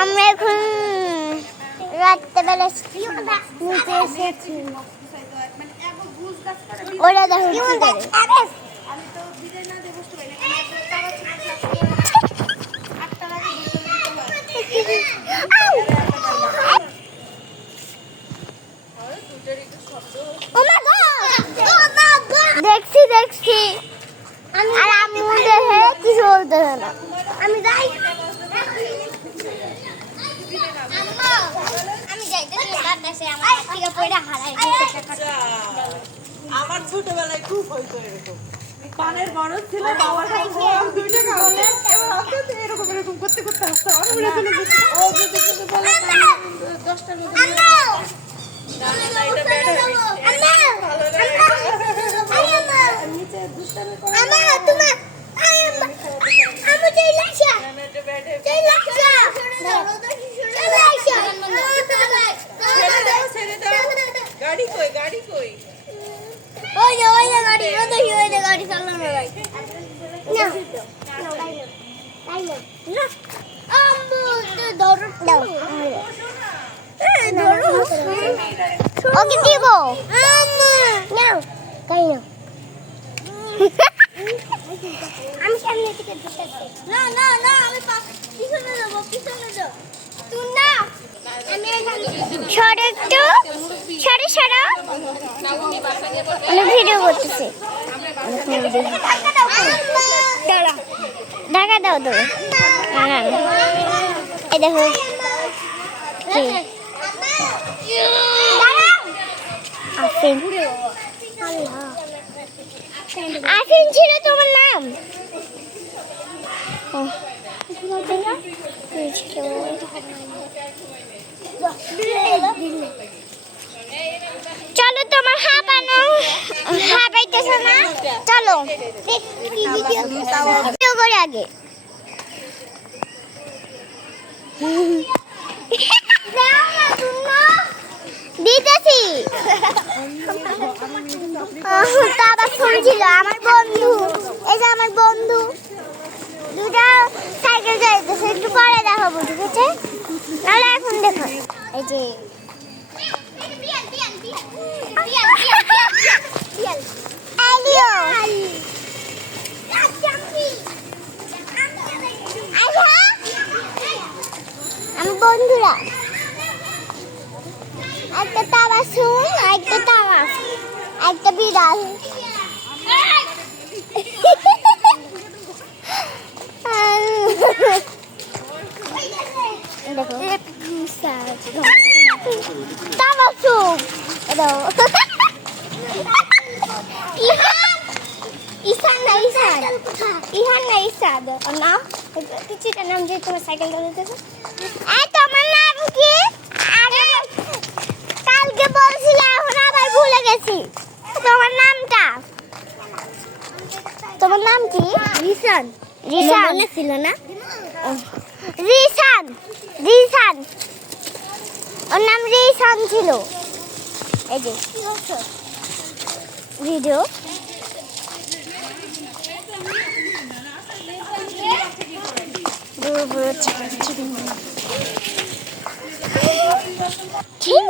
আমরা এখন রাত্রেবেলা নিচে এসেছি। ওরা দেখো কি করে। দেখছি দেখছি আর আমি দেখে কিছু বলতে না। আমি যাই আমার ছোটবেলায় খুব হইতো এরকম, পানের বরফ ছিল বাবার কাছে দুইটা খাওয়ালে এবার আস্তে এরকম এরকম করতে করতে আসতে আমার মনে চলে যেত। ও যদি কিছু বলে 10টার মধ্যে নিচে দুষ্টামি করে গাড়ি কই গাড়ি কই ওই যে গাড়ি গাড়ি চালানো ভাই না না আম্মু তো ধরো দাও ধরো ওকে দিব আম্মু নাও গাড়ি নাও আমি সামনে থেকে দিতেছি না না না আমি পিছনে যাব তুই না সরে একটু সরে ভিডিও করতেছে ঢাকা দাও তো এই দেখো আফিন ছিল তোমার নাম। চলো তোমার হাঁপাইতেছ না, চলো ভিডিও করে আগে দিতেছি। আবার ফোন ছিল আমার বন্ধু, এই যে আমার বন্ধু দুটা সাইকেল চালাইতেছে, একটু পরে দেখাবো ঠিক আছে, নাহলে এখন দেখো। এই যে আমার বন্ধুরা একটা তাবাসুম, একটা তামাস, একটা বিড়াল। তাবাসুম ইহান না কিছুটা নাম যে তোমার সাইকেল চালাতেছে। তোমার নাম কি? কালকে বলছিলে, এখন আবার ভুলে গেছি তোমার নামটা। তোমার নাম কি? রিসান ছিল না? রিসান ওর নাম রিসান ছিল। এই যে ভিডিও ঠিক